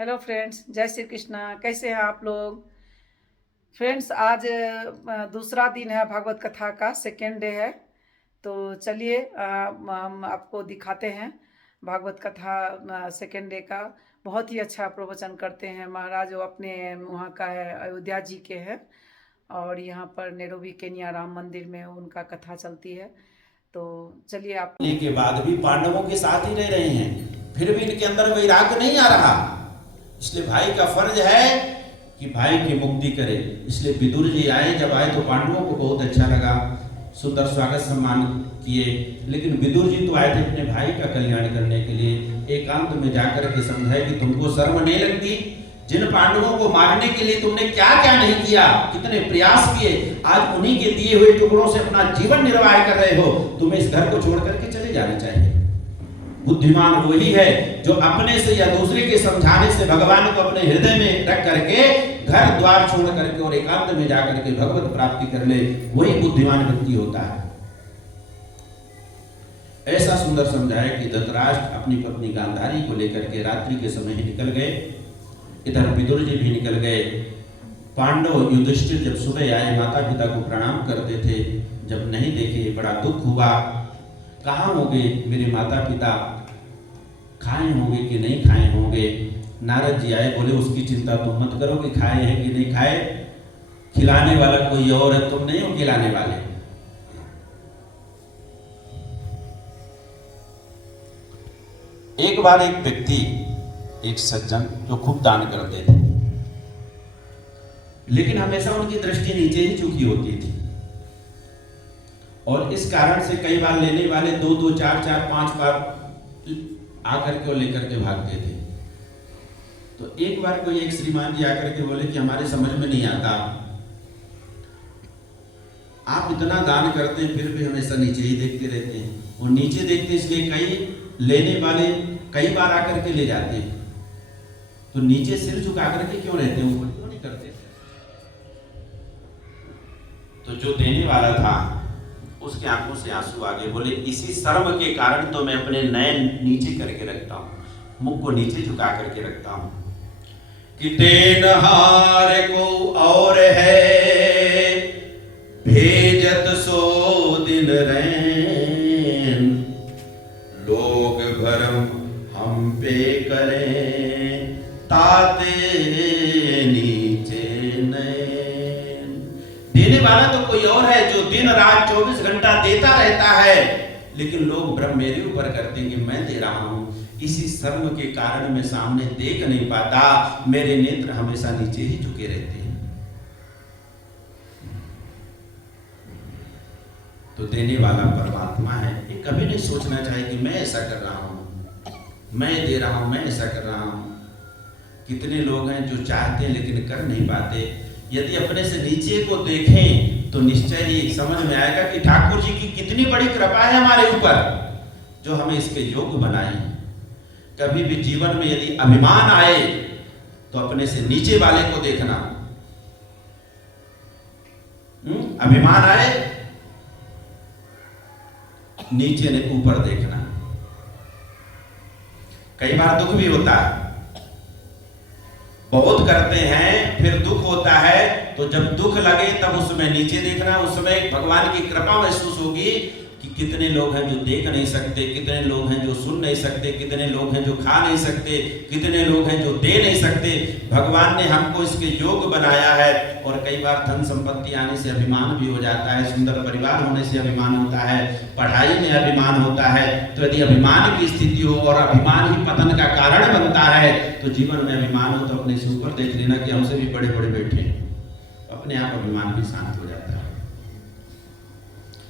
Hello friends, जय श्री कृष्णा। कैसे हैं आप लोग? फ्रेंड्स, आज दूसरा दिन है भागवत कथा का, सेकेंड डे है। तो चलिए हम आपको दिखाते हैं भागवत कथा सेकेंड डे का। बहुत ही अच्छा प्रवचन करते हैं महाराज। वो अपने वहाँ का है, अयोध्या जी के हैं, और यहाँ पर नैरोबी केन्या राम मंदिर में उनका कथा चलती है। तो चलिए आप के बाद भी पांडवों के साथ ही रह रहे हैं, फिर भी इनके अंदर वैराग्य नहीं आ रहा। इसलिए भाई का फर्ज है कि भाई की मुक्ति करे। इसलिए विदुर जी आए, जब आए तो पांडवों को बहुत अच्छा लगा, सुंदर स्वागत सम्मान किए। लेकिन विदुर जी तो आए थे अपने भाई का कल्याण करने के लिए। एकांत में जाकर के समझाए कि तुमको शर्म नहीं लगती? जिन पांडवों को मारने के लिए तुमने क्या क्या नहीं किया, कितने प्रयास किए, आज उन्हीं के दिए हुए टुकड़ों से अपना जीवन निर्वाह कर रहे हो। तुम्हें इस घर को छोड़ करके चले जाना चाहिए। बुद्धिमान वही है जो अपने से या दूसरे के समझाने से भगवान को अपने हृदय में रख करके घर द्वार छोड़ करके और एकांत में जाकर के भगवत प्राप्ति कर ले, वही बुद्धिमान व्यक्ति होता है। ऐसा सुंदर समझाया कि धृतराष्ट्र अपनी पत्नी गांधारी को लेकर के रात्रि के समय ही निकल गए। इधर विदुर जी भी निकल गए। पांडव युधिष्ठिर जब सुबह आए, माता पिता को प्रणाम करते थे, जब नहीं देखे बड़ा दुख हुआ। कहाँ होंगे मेरे माता पिता, खाए होंगे कि नहीं खाए होंगे। नारद जी आए, बोले उसकी चिंता तुम मत करो कि खाए हैं कि नहीं खाए, खिलाने वाला कोई और है, तुम नहीं हो खिलाने वाले। एक बार एक व्यक्ति, एक सज्जन जो खूब दान करते थे, लेकिन हमेशा उनकी दृष्टि नीचे ही झुकी होती थी, और इस कारण से कई बार लेने वाले दो दो चार चार पांच बार आकर के लेकर के भागते थे। तो एक बार कोई एक श्रीमान जी आकर के बोले कि हमारे समझ में नहीं आता, आप इतना दान करते हैं फिर भी हमेशा नीचे ही देखते रहते हैं। और नीचे देखते इसलिए कई लेने वाले कई बार आकर के ले जाते हैं, तो नीचे सिर झुका करके क्यों रहते हैं, ऊपर क्यों नहीं करते? तो जो देने वाला था उसके आंखों से आंसू आ गए। बोले इसी शर्म के कारण तो मैं अपने नयन नीचे करके रखता हूँ, मुख को नीचे झुका करके रखता हूँ। कि देनहार को और है भेजत सो दिन रैन, लोग भरम हम पे करें ताते नीचे नैन। देने वाला तो कोई और है जो दिन रात 24 घंटा देता रहता है, लेकिन लोग भ्रम मेरे ऊपर करते हैं कि मैं दे रहा हूं। इसी शर्म के कारण मैं सामने देख नहीं पाता, मेरे नेत्र हमेशा नीचे ही झुके रहते हैं। तो देने वाला परमात्मा है, ये कभी नहीं सोचना चाहिए कि मैं ऐसा कर रहा हूं, मैं दे रहा हूं, मैं ऐसा कर रहा हूं। कितने लोग हैं जो चाहते हैं लेकिन कर नहीं पाते। यदि अपने से नीचे को देखें तो निश्चय ही समझ में आएगा कि ठाकुर जी की कितनी बड़ी कृपा है हमारे ऊपर, जो हमें इसके योग्य बनाए। कभी भी जीवन में यदि अभिमान आए तो अपने से नीचे वाले को देखना। अभिमान आए, नीचे ने ऊपर देखना। कई बार दुख भी होता है, बहुत करते हैं फिर दुख होता है, तो जब दुख लगे तब उसमें नीचे देखना। उसमें भगवान की कृपा महसूस होगी कि कितने लोग हैं जो देख नहीं सकते, कितने लोग हैं जो सुन नहीं सकते, कितने लोग हैं जो खा नहीं सकते, कितने लोग हैं जो दे नहीं सकते। भगवान ने हमको इसके योग्य बनाया है। और कई बार धन संपत्ति आने से अभिमान भी हो जाता है, सुंदर परिवार होने से अभिमान होता है, पढ़ाई में अभिमान होता है। तो यदि अभिमान की स्थिति हो और अभिमान ही पतन का कारण बनता है, तो जीवन में अभिमान हो तो अपने से ऊपर देख लेना कि हमसे भी बड़े बड़े बैठे, अपने आप अभिमान भी शांत हो जाता है।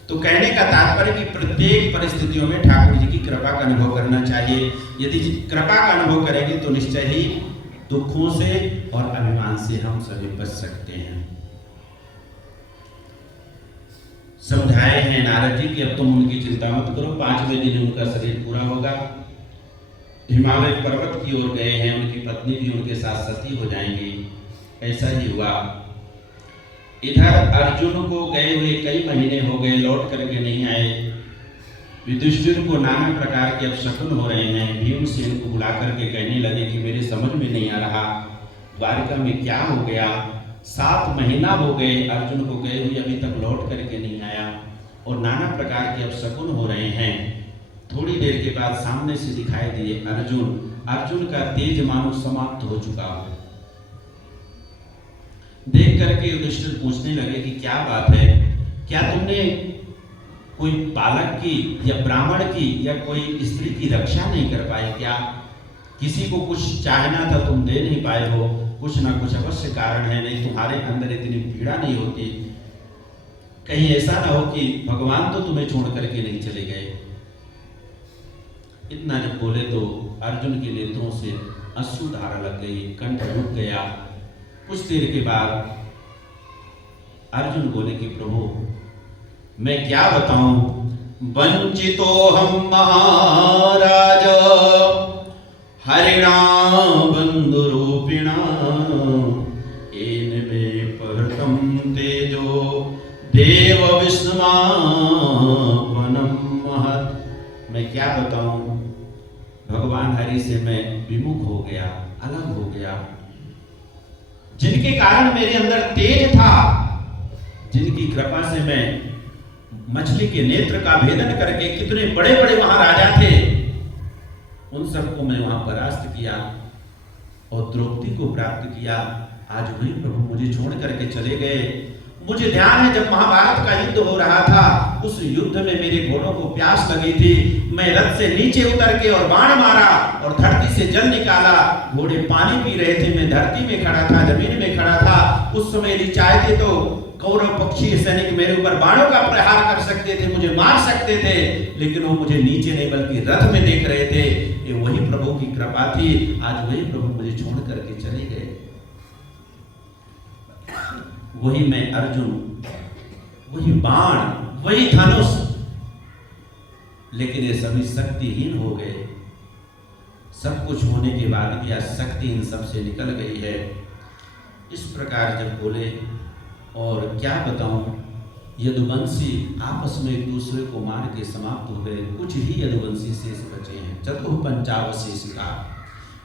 तो कहने का तात्पर्य कि प्रत्येक परिस्थितियों में ठाकुर जी की कृपा का अनुभव करना चाहिए। यदि कृपा का अनुभव करेंगे तो निश्चय ही दुखों से और अभिमान से हम सभी बच सकते हैं। समझाए हैं नारद जी कि अब तुम उनकी चिंता मत करो, 5वें दिन उनका शरीर पूरा होगा। हिमालय पर्वत की ओर गए हैं, उनकी पत्नी भी उनके साथ सती हो जाएंगी। ऐसा ही हुआ। इधर अर्जुन को गए हुए कई महीने हो गए, लौट करके नहीं आए। युधिष्ठिर को नाना प्रकार के अपशकुन हो रहे हैं। भीमसेन को बुला करके कहने लगे कि मेरे समझ में नहीं आ रहा द्वारिका में क्या हो गया। 7 महीना हो गए अर्जुन को गए हुए, अभी तक लौट करके नहीं आया और नाना प्रकार के अपशकुन हो रहे हैं। थोड़ी देर के बाद सामने से दिखाई दिए अर्जुन का तेज मानो समाप्त हो चुका हो। देख करके युधिष्ठिर पूछने लगे कि क्या बात है, क्या तुमने कोई बालक की या ब्राह्मण की या कोई स्त्री की रक्षा नहीं कर पाए क्या? किसी को कुछ चाहना था तुम दे नहीं पाए हो, कुछ ना कुछ अवश्य कारण है, नहीं तुम्हारे अंदर इतनी पीड़ा नहीं होती। कहीं ऐसा ना हो कि भगवान तो तुम्हें छोड़ करके नहीं चले गए। इतना जब बोले तो अर्जुन के नेत्रों से अश्रुधारा लग गई, कंठ रुक गया। कुछ देर के बाद अर्जुन बोले कि प्रभु मैं क्या बताऊं, वंचितो हम महाराज हरिणा बंधुरूपिणा येन मे परतम तेजो देव विष्णुमापनम महत्। मैं क्या बताऊं, भगवान हरि से मैं विमुख हो गया, अलग हो गया। जिनके कारण मेरे अंदर तेज था, जिनकी कृपा से मैं मछली के नेत्र का भेदन करके, कितने बड़े बड़े वहां राजा थे, उन सबको मैं वहां परास्त किया और द्रौपदी को प्राप्त किया। आज वही प्रभु मुझे छोड़ करके चले गए। मुझे ध्यान है जब महाभारत का युद्ध हो रहा था, उस युद्ध में मेरे घोड़ों को प्यास लगी थी। मैं रथ से नीचे उतर के और बाण मारा और धरती से जल निकाला। घोड़े पानी पी रहे थे, मैं धरती में खड़ा था, जमीन में खड़ा था। उस समय यदि चाहते तो कौरव पक्षी सैनिक मेरे ऊपर बाणों का प्रहार कर सकते थे, मुझे मार सकते थे, लेकिन वो मुझे नीचे नहीं बल्कि रथ में देख रहे थे। ये वही प्रभु की कृपा थी। आज वही प्रभु मुझे छोड़ करके चले गए। वही मैं अर्जुन, वही बाण, वही धनुष, लेकिन ये सभी शक्तिहीन हो गए। सब कुछ होने के बाद भी आज शक्ति इन सबसे निकल गई है। इस प्रकार जब बोले, और क्या बताऊं, यदुवंशी आपस में एक दूसरे को मार के समाप्त हो गए। कुछ ही यदुवंशी शेष बचे हैं। चतुर्पंचावशेषिका।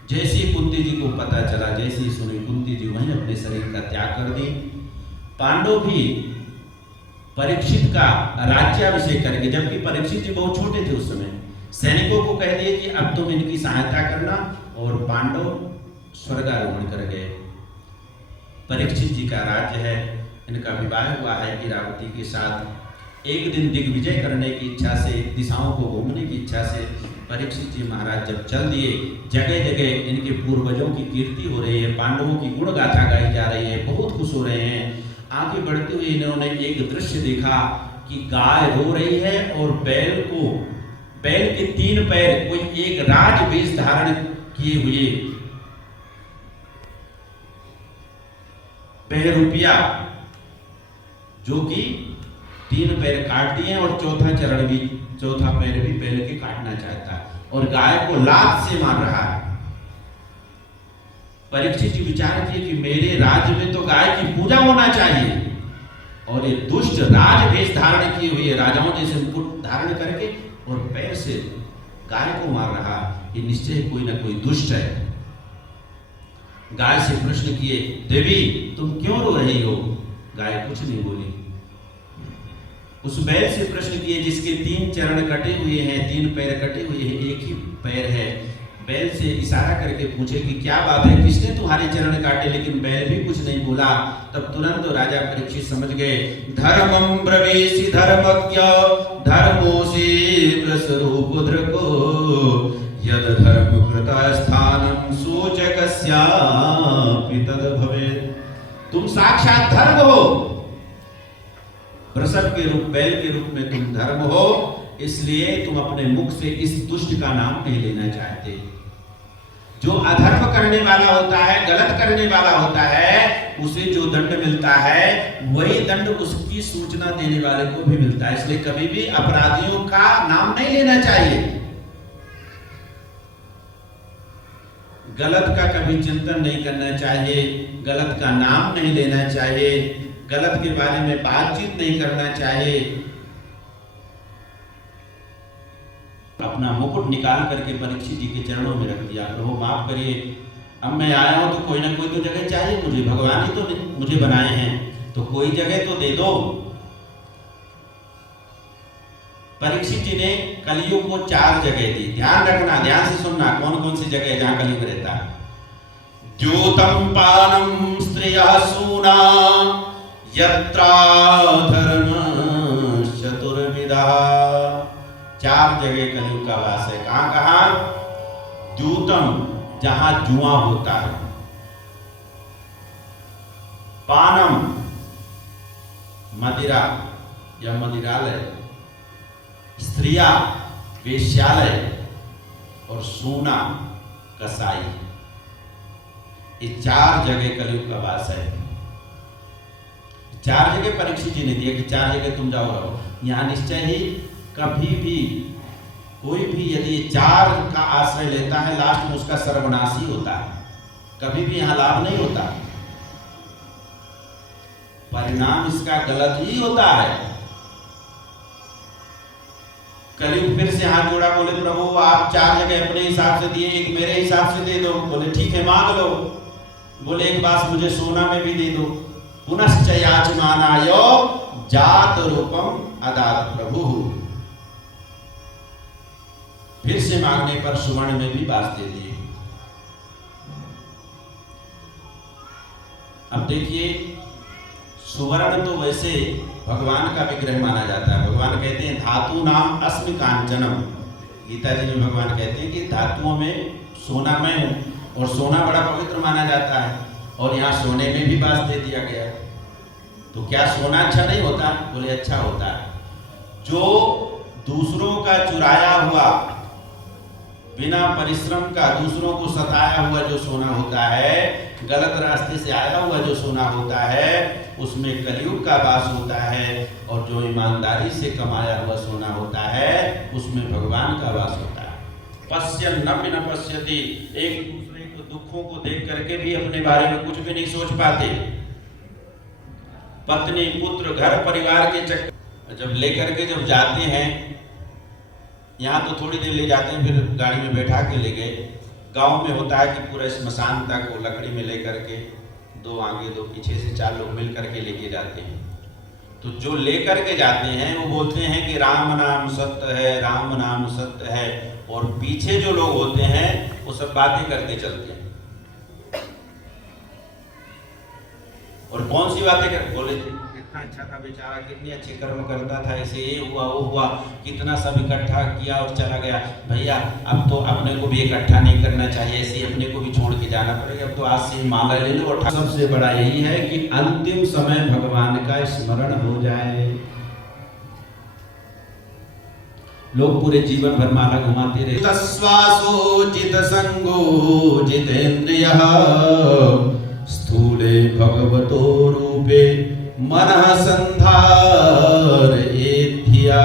जैसे कुंती जी को पता चला, जैसे सुनी, कुंती जी वहीं अपने शरीर का त्याग कर दी। पांडव भी परीक्षित का राज्याभिषेक करके, जबकि परीक्षित जी बहुत छोटे थे उस समय, सैनिकों को कह दिए कि अब तुम इनकी सहायता करना, और पांडव स्वर्गारोहण कर गए। परीक्षित जी का राज्य है, इनका विवाह हुआ है इरावती के साथ। एक दिन दिग्विजय करने की इच्छा से, दिशाओं को घूमने की इच्छा से परीक्षित जी महाराज जब चल दिए, जगह जगह इनके पूर्वजों की कीर्ति हो रही है, पांडवों की गुण गाथा गाई जा रही है, बहुत खुश हो रहे हैं। आगे बढ़ते हुए इन्होंने एक दृश्य देखा कि गाय रो रही है और बैल के 3 पैर, कोई एक राज वेश धारण किए हुए बहरूपिया, जो कि 3 पैर काट दिए और चौथा पैर भी बैल के काटना चाहता है और गाय को लात से मार रहा है। परीक्षित जी विचार किए कि मेरे राज्य में तो गाय की पूजा होना चाहिए, और ये दुष्ट राज वेश धारण किए हुए राजाओं जैसे मुकुट धारण करके और पैर से गाय को मार रहा, ये निश्चय कोई ना कोई दुष्ट है। गाय से प्रश्न किए, देवी तुम क्यों रो रही हो? गाय कुछ नहीं बोली। उस बैल से प्रश्न किए जिसके 3 चरण कटे हुए हैं, 3 पैर कटे हुए हैं, एक ही पैर है। बैल से इशारा करके पूछे कि क्या बात है, किसने तुम्हारे चरण काटे? लेकिन बैल भी कुछ नहीं बोला। तब तुरंत राजा परीक्षित समझ गए, धर्मं ब्रवीसि धर्मज्ञ धर्मोऽसि वृषरूपधृको यद धर्म कृता स्थानं सूचकस्यापि तद भवेत्। तुम साक्षात धर्म हो, वृषभ के रूप, बैल के रूप में तुम धर्म हो, इसलिए तुम अपने मुख से इस दुष्ट का नाम नहीं लेना चाहते। जो अधर्म करने वाला होता है, गलत करने वाला होता है, उसे जो दंड मिलता है वही दंड उसकी सूचना देने वाले को भी मिलता है। इसलिए कभी भी अपराधियों का नाम नहीं लेना चाहिए। गलत का कभी चिंतन नहीं करना चाहिए, गलत का नाम नहीं लेना चाहिए, गलत के बारे में बातचीत नहीं करना चाहिए। अपना मुकुट निकाल करके परीक्षित जी के चरणों में रख दिया, प्रभु माफ करिए, अब मैं आया हूं तो कोई ना कोई तो जगह चाहिए मुझे, भगवान ही तो मुझे बनाए हैं, तो कोई जगह तो दे दो। परीक्षित जी ने कलयुग को 4 जगह दी। ध्यान रखना, ध्यान से सुनना, कौन कौन सी जगह है जहां कलयुग रहता है। द्यूतम पानम स्त्रियः सूना यत्राधर्म चतुर्विधा। 4 जगह कलयुग का वास है। कहां कहां? द्यूतम, जहां जुआ होता है। पानम, मदिरा या मदिरालय। स्त्रिया, वेश्यालय। और सूना, कसाई। ये 4 जगह कलयुग का वास है। 4 जगह परीक्षित जी ने दिया कि 4 जगह तुम जाओ रहो। यहां निश्चय ही कभी भी कोई भी यदि 4 का आश्रय लेता है, लास्ट में उसका सर्वनाश ही होता है, कभी भी यहां लाभ नहीं होता, परिणाम इसका गलत ही होता है। कलयुग फिर से हाथ जोड़ा, बोले प्रभु आप 4 जगह अपने हिसाब से दिए, एक मेरे हिसाब से दे दो। बोले ठीक है मांग लो। बोले एक बात मुझे सोना में भी दे दो। पुनश्च याचमानायो जात रूपम अदात प्रभु। फिर से मांगने पर सुवर्ण में भी बात दे दिए। अब देखिए, सुवर्ण तो वैसे भगवान का विग्रह माना जाता है। भगवान कहते हैं धातु नाम अस्मि कांचनम। गीता जी में भगवान कहते हैं कि धातुओं में सोना मैं हूं, और सोना बड़ा पवित्र माना जाता है, और यहाँ सोने में भी बात दे दिया गया। तो क्या सोना अच्छा नहीं होता? बोले अच्छा होता है। जो दूसरों का चुराया हुआ, बिना परिश्रम का दूसरों को सताया हुआ जो सोना होता है, गलत रास्ते से आया हुआ जो सोना होता है, उसमें कलयुग का वास होता है। और जो ईमानदारी से कमाया हुआ सोना होता है, उसमें भगवान का वास होता है। पश्यन् नपि न पश्यति। एक दूसरे को दुखों को देख करके भी अपने बारे में कुछ भी नहीं सोच पाते। पत्नी, पुत्र, घर परिवार के चक्कर जब लेकर के जब जाते हैं, यहाँ तो थोड़ी देर ले जाते हैं, फिर गाड़ी में बैठा के ले गए। गांव में होता है कि पूरा श्मशान तक वो लकड़ी में लेकर के 2 आगे 2 पीछे से 4 लोग मिल करके लेके जाते हैं। तो जो लेकर के जाते हैं वो बोलते हैं कि राम नाम सत्य है, राम नाम सत्य है, और पीछे जो लोग होते हैं वो सब बातें करते चलते हैं। और कौन सी बातें कर? बोले कितना अच्छा था बेचारा, कितने अच्छे कर्म करता था, ऐसे ये हुआ वो हुआ, कितना सब इकट्ठा किया और चला गया। भैया अब तो अपने को भी इकट्ठा नहीं करना चाहिए, ऐसे अपने को भी छोड़ के जाना पड़ेगा। अब तो आज से माला ले लो। और सबसे बड़ा यही है कि अंतिम समय भगवान का स्मरण हो जाए। लोग पूरे जीवन भर माला घुमाते रहे। तस्वासो जित संगो जितेंद्रियः स्थूले भगवतो रूपे मनः संधार एधिया।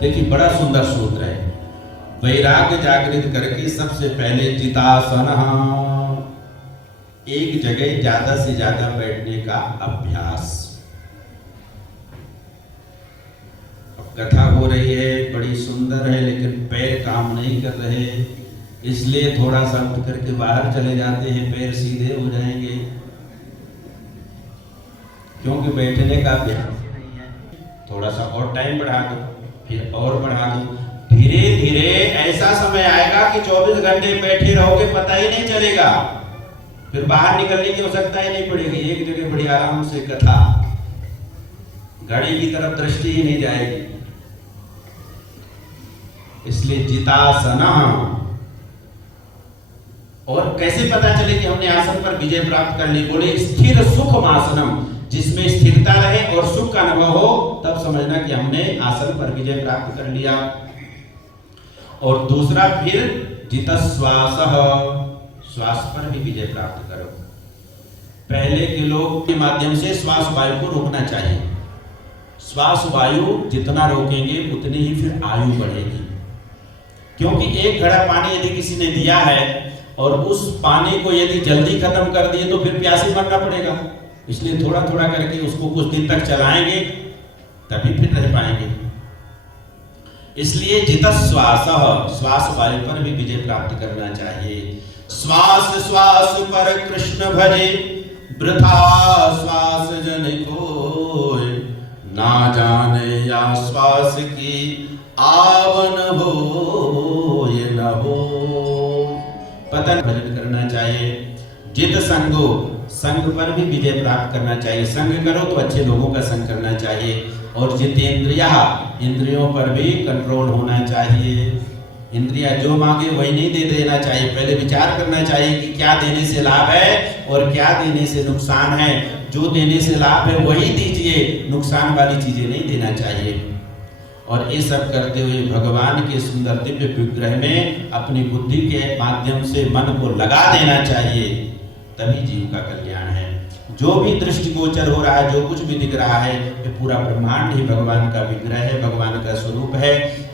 देखिए बड़ा सुंदर सूत्र है। वैराग्य जागृत करके सबसे पहले जितासन, एक जगह ज्यादा से ज्यादा बैठने का अभ्यास। अब कथा हो रही है, बड़ी सुंदर है, लेकिन पैर काम नहीं कर रहे, इसलिए थोड़ा सा उठ करके बाहर चले जाते हैं, पैर सीधे हो जाएंगे, क्योंकि बैठने का अभ्यास नहीं है। थोड़ा सा और टाइम बढ़ा दो, फिर और बढ़ा दो। धीरे धीरे ऐसा समय आएगा कि 24 घंटे बैठे रहोगे, पता ही नहीं चलेगा, फिर बाहर निकलने की आवश्यकता ही नहीं पड़ेगी। एक जगह बड़ी आराम से कथा, घड़ी की तरफ दृष्टि ही नहीं जाएगी। इसलिए जितासना। और कैसे पता चले कि हमने आसन पर विजय प्राप्त कर ली? बोले स्थिर सुख आसनम, जिसमें स्थिरता रहे और सुख का अनुभव हो, तब समझना कि हमने आसन पर विजय प्राप्त कर लिया। और दूसरा फिर जितश्वासः, श्वास पर भी विजय प्राप्त करो। पहले के लोग के माध्यम से श्वास वायु को रोकना चाहिए। श्वास वायु जितना रोकेंगे उतनी ही फिर आयु बढ़ेगी। क्योंकि एक घड़ा पानी यदि किसी ने दिया है और उस पानी को यदि जल्दी खत्म कर दिए तो फिर प्यासे मरना पड़ेगा। इसलिए थोड़ा थोड़ा करके उसको कुछ दिन तक चलाएंगे, तभी फिर रह पाएंगे। इसलिए जितश्वास, श्वास वायु पर भी विजय प्राप्त करना चाहिए। श्वास श्वास पर कृष्ण भजे, वृथा श्वास जन कोय, ना जाने या श्वास की आवन हो ये न हो। पतन भजन करना चाहिए। जित संगो, संग पर भी विजय प्राप्त करना चाहिए। संग करो तो अच्छे लोगों का संग करना चाहिए। और जितेंद्रिया, इंद्रियों पर भी कंट्रोल होना चाहिए। इंद्रिया जो मांगे वही नहीं दे देना चाहिए। पहले विचार करना चाहिए कि क्या देने से लाभ है और क्या देने से नुकसान है। जो देने से लाभ है वही दीजिए, नुकसान वाली चीजें नहीं देना चाहिए। और ये सब करते हुए भगवान के सुंदर दिव्य विग्रह में अपनी बुद्धि के माध्यम से मन को लगा देना चाहिए, तभी जीव का कल्याण है। जो भी दृष्टिगोचर हो रहा है, जो कुछ भी दिख रहा है, ये पूरा ब्रह्मांड ही भगवान का विग्रह है, भगवान का स्वरूप है।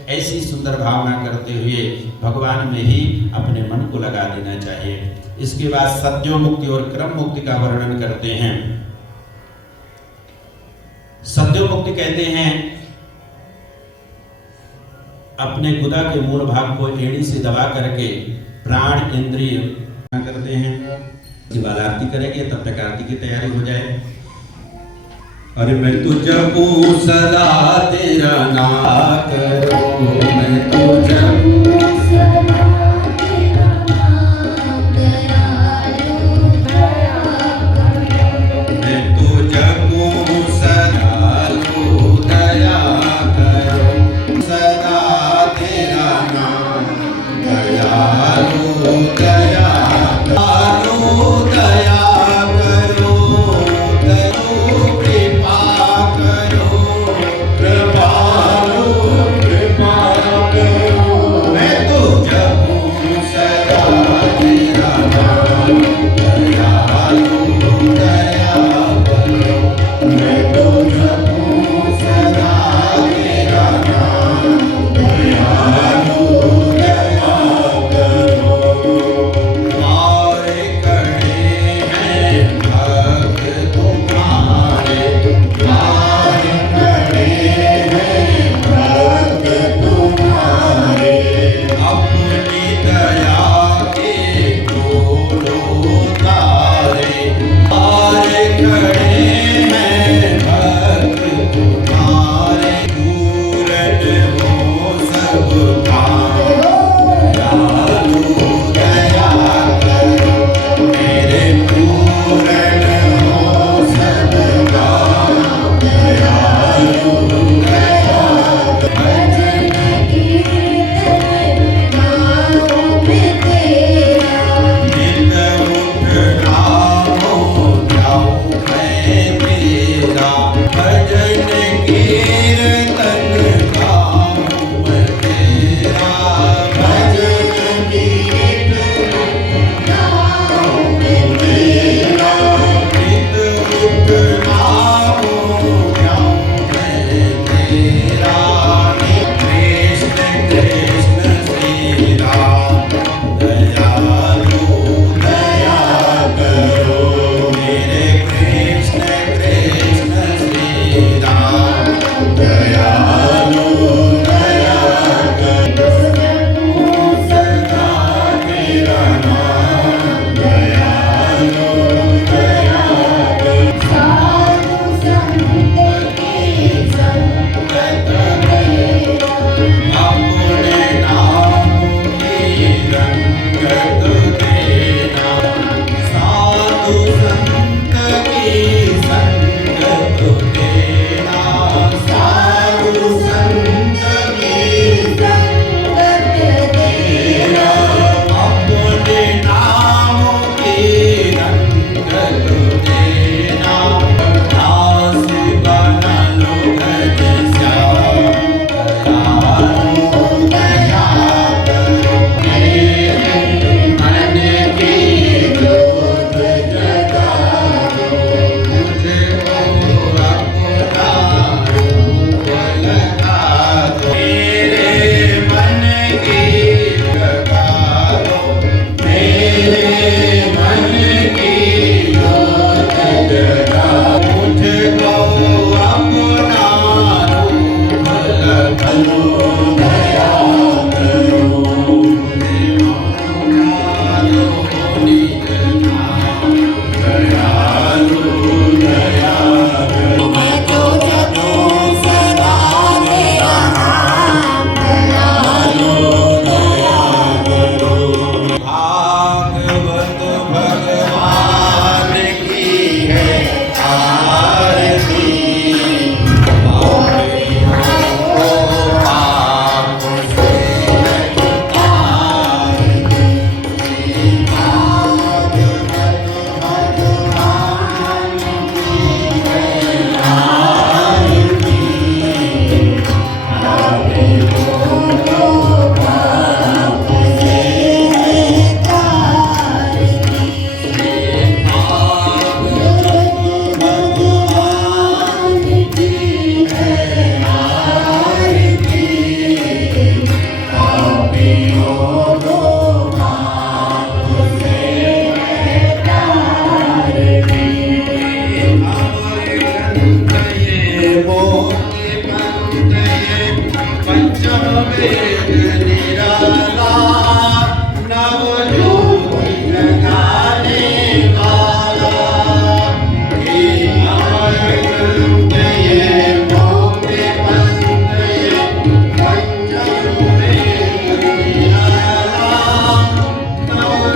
ऐसी सुंदर भावना करते हुए भगवान में ही अपने मन को लगा देना चाहिए। इसके बाद सद्यो मुक्ति और क्रम मुक्ति का वर्णन करते हैं। सद्यो मुक्ति कहते हैं अपने गुदा के मूल भाग को एड़ी से दबा करके प्राण इंद्रिय करते हैं। इसके बाद आरती करेंगे, तब तक आरती की तैयारी हो जाए। अरे मैं तो जपू सदा तेरा नाम करूं, मैं तो जपू सदा तेरा नाम दयालु दया करो, मैं तो जपू सदा लो दया करो, सदा तेरा नाम दयालु दया करो, दया करो, कृपा करो, कृपालु कृपा करो।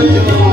जो